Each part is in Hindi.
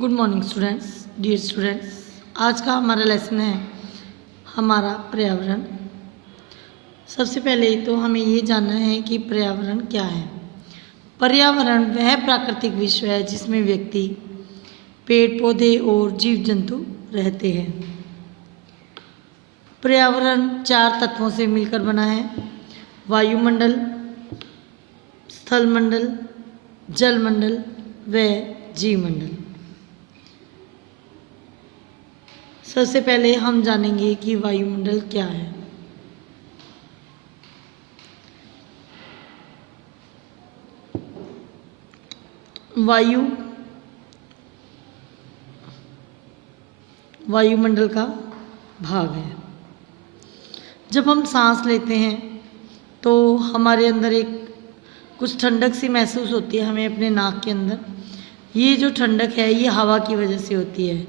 Good morning students, dear students. आज का हमारा लेसन है हमारा पर्यावरण। सबसे पहले तो हमें ये जानना है कि पर्यावरण क्या है। पर्यावरण वह प्राकृतिक विश्व है जिसमें व्यक्ति, पेड़ पौधे और जीव जंतु रहते हैं। पर्यावरण 4 तत्वों से मिलकर बना है: वायुमंडल, स्थलमंडल, जलमंडल व जीवमंडल। सबसे पहले हम जानेंगे कि वायुमंडल क्या है। वायु वायुमंडल का भाग है। जब हम सांस लेते हैं तो हमारे अंदर एक कुछ ठंडक सी महसूस होती है हमें अपने नाक के अंदर। ये जो ठंडक है ये हवा की वजह से होती है।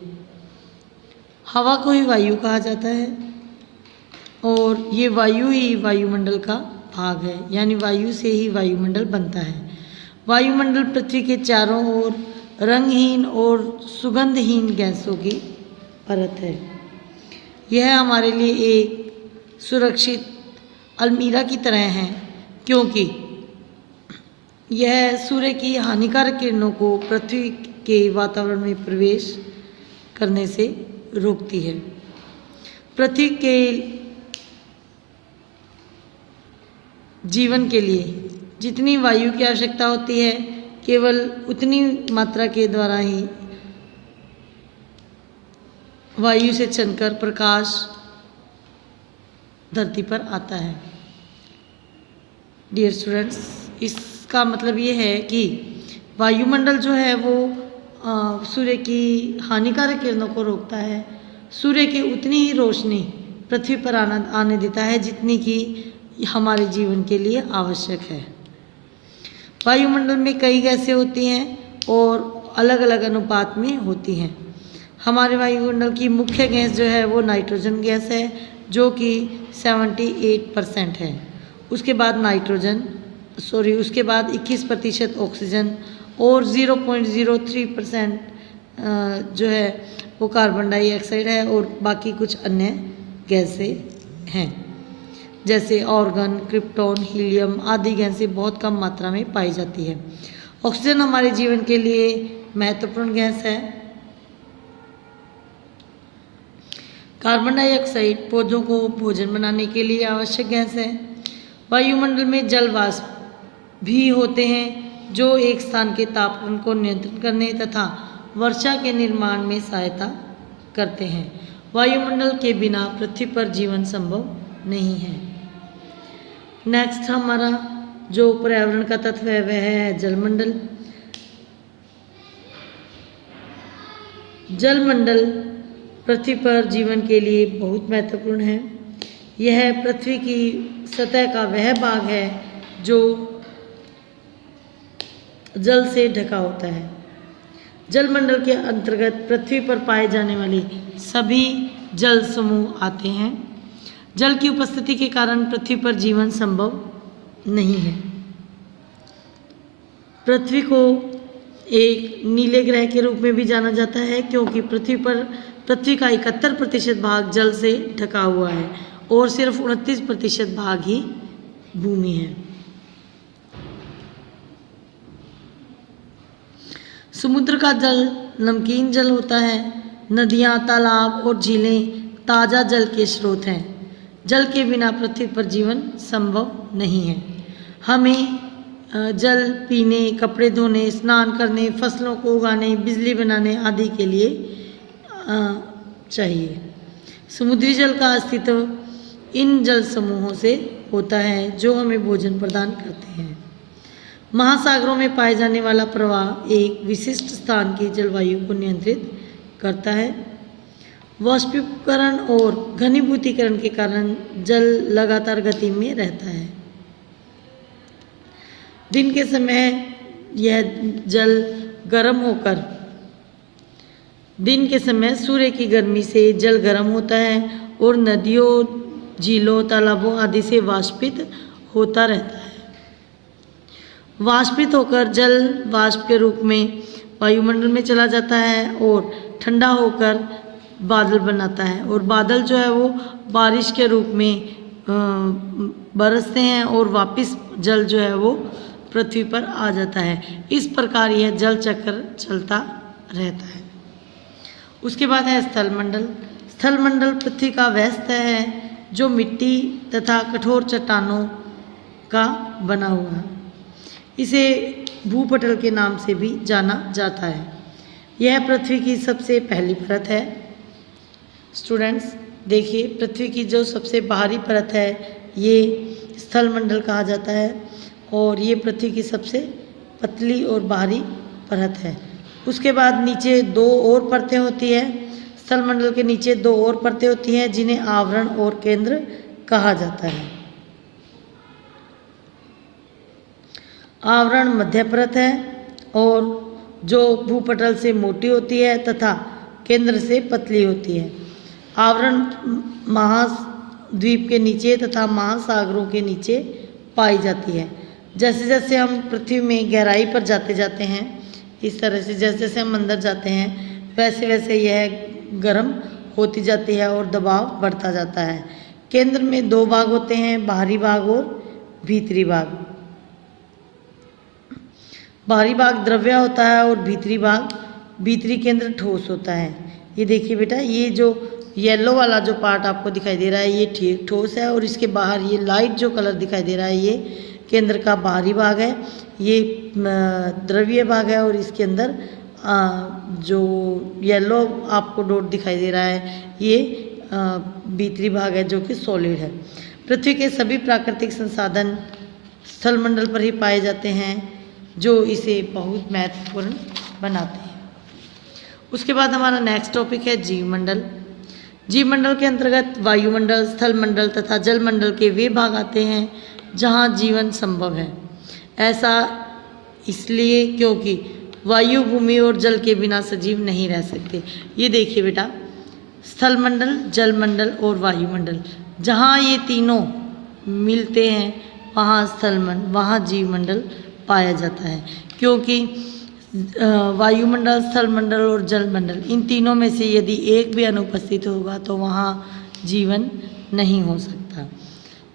हवा को ही वायु कहा जाता है और ये वायु ही वायुमंडल का भाग है, यानी वायु से ही वायुमंडल बनता है। वायुमंडल पृथ्वी के चारों ओर रंगहीन और सुगंधहीन गैसों की परत है। यह हमारे लिए एक सुरक्षित अलमीरा की तरह है, क्योंकि यह सूर्य की हानिकारक किरणों को पृथ्वी के वातावरण में प्रवेश करने से रोकती है। पृथ्वी के जीवन के लिए जितनी वायु की आवश्यकता होती है, केवल उतनी मात्रा के द्वारा ही वायु से चलकर प्रकाश धरती पर आता है। डियर स्टूडेंट्स, इसका मतलब ये है कि वायुमंडल जो है वो सूर्य की हानिकारक किरणों को रोकता है। सूर्य की उतनी ही रोशनी पृथ्वी पर आने देता है जितनी कि हमारे जीवन के लिए आवश्यक है। वायुमंडल में कई गैसें होती हैं और अलग अलग अनुपात में होती हैं। हमारे वायुमंडल की मुख्य गैस जो है वो नाइट्रोजन गैस है, जो कि 78% है। उसके बाद उसके बाद 21% ऑक्सीजन और 0.03% जो है वो कार्बन डाइऑक्साइड है, और बाकी कुछ अन्य गैसें हैं जैसे ऑर्गन, क्रिप्टॉन, हीलियम आदि गैसें बहुत कम मात्रा में पाई जाती है। ऑक्सीजन हमारे जीवन के लिए महत्वपूर्ण गैस है। कार्बन डाइऑक्साइड पौधों को भोजन बनाने के लिए आवश्यक गैस है। वायुमंडल में जल वाष्प भी होते हैं जो एक स्थान के तापमान को नियंत्रित करने तथा वर्षा के निर्माण में सहायता करते हैं। वायुमंडल के बिना पृथ्वी पर जीवन संभव नहीं है। नेक्स्ट हमारा जो पर्यावरण का तत्व है वह है जलमंडल। जलमंडल पृथ्वी पर जीवन के लिए बहुत महत्वपूर्ण है। यह पृथ्वी की सतह का वह भाग है जो जल से ढका होता है। जलमंडल के अंतर्गत पृथ्वी पर पाए जाने वाले सभी जल समूह आते हैं। जल की उपस्थिति के कारण पृथ्वी पर जीवन संभव नहीं है। पृथ्वी को एक नीले ग्रह के रूप में भी जाना जाता है, क्योंकि पृथ्वी का 71% भाग जल से ढका हुआ है और सिर्फ 29% भाग ही भूमि है। समुद्र का जल नमकीन जल होता है। नदियाँ, तालाब और झीलें ताज़ा जल के स्रोत हैं। जल के बिना पृथ्वी पर जीवन संभव नहीं है। हमें जल पीने, कपड़े धोने, स्नान करने, फसलों को उगाने, बिजली बनाने आदि के लिए चाहिए। समुद्री जल का अस्तित्व इन जल समूहों से होता है जो हमें भोजन प्रदान करते हैं। महासागरों में पाए जाने वाला प्रवाह एक विशिष्ट स्थान की जलवायु को नियंत्रित करता है। वाष्पीकरण और घनीभूतीकरण के कारण जल लगातार गति में रहता है। दिन के समय यह जल गर्म होकर दिन के समय सूर्य की गर्मी से जल गर्म होता है और नदियों, झीलों, तालाबों आदि से वाष्पित होता रहता है। वाष्पित होकर जल वाष्प के रूप में वायुमंडल में चला जाता है और ठंडा होकर बादल बनाता है, और बादल जो है वो बारिश के रूप में बरसते हैं और वापस जल जो है वो पृथ्वी पर आ जाता है। इस प्रकार यह जल चक्र चलता रहता है। उसके बाद है स्थलमंडल। स्थलमंडल पृथ्वी का वह सतह है जो मिट्टी तथा कठोर चट्टानों का बना हुआ है। इसे भूपटल के नाम से भी जाना जाता है। यह पृथ्वी की सबसे पहली परत है। स्टूडेंट्स देखिए, पृथ्वी की जो सबसे बाहरी परत है ये स्थलमंडल कहा जाता है, और ये पृथ्वी की सबसे पतली और बाहरी परत है। उसके बाद नीचे दो और परतें होती है। स्थलमंडल के नीचे दो और परतें होती हैं जिन्हें आवरण और केंद्र कहा जाता है। आवरण मध्य परत है और जो भूपटल से मोटी होती है तथा केंद्र से पतली होती है। आवरण महाद्वीप के नीचे तथा महासागरों के नीचे पाई जाती है। जैसे जैसे हम पृथ्वी में गहराई पर जाते जाते हैं, इस तरह से जैसे जैसे हम अंदर जाते हैं वैसे वैसे यह गर्म होती जाती है और दबाव बढ़ता जाता है। केंद्र में दो भाग होते हैं, बाहरी भाग और भीतरी भाग। बाहरी भाग द्रव्य होता है और भीतरी केंद्र ठोस होता है। ये देखिए बेटा, ये जो येलो वाला जो पार्ट आपको दिखाई दे रहा है ये ठोस है, और इसके बाहर ये लाइट जो कलर दिखाई दे रहा है ये केंद्र का बाहरी भाग है। ये द्रव्य भाग है, और इसके अंदर जो येलो आपको डॉट दिखाई दे रहा है ये भीतरी भाग है जो कि सॉलिड है। पृथ्वी के सभी प्राकृतिक संसाधन स्थलमंडल पर ही पाए जाते हैं जो इसे बहुत महत्वपूर्ण बनाते हैं। उसके बाद हमारा नेक्स्ट टॉपिक है जीवमंडल। जीवमंडल के अंतर्गत वायुमंडल, स्थलमंडल तथा जलमंडल के वे भाग आते हैं जहाँ जीवन संभव है। ऐसा इसलिए क्योंकि वायु, भूमि और जल के बिना सजीव नहीं रह सकते। ये देखिए बेटा, स्थलमंडल, जलमंडल और वायुमंडल, जहाँ ये तीनों मिलते हैं वहाँ जीवमंडल पाया जाता है। क्योंकि वायुमंडल, स्थलमंडल और जलमंडल, इन तीनों में से यदि एक भी अनुपस्थित होगा तो वहाँ जीवन नहीं हो सकता।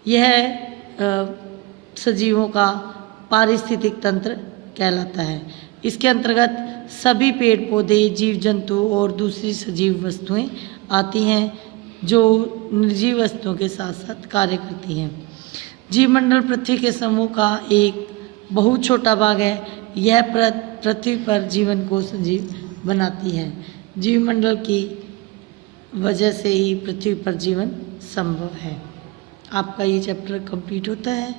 यह सजीवों का पारिस्थितिक तंत्र कहलाता है। इसके अंतर्गत सभी पेड़ पौधे, जीव जंतु और दूसरी सजीव वस्तुएं आती हैं जो निर्जीव वस्तुओं के साथ साथ कार्य करती हैं। जीवमंडल पृथ्वी के समूह का एक बहुत छोटा भाग है। यह पृथ्वी पर जीवन को सजीव बनाती है। जीवमंडल की वजह से ही पृथ्वी पर जीवन संभव है। आपका ये चैप्टर कंप्लीट होता है।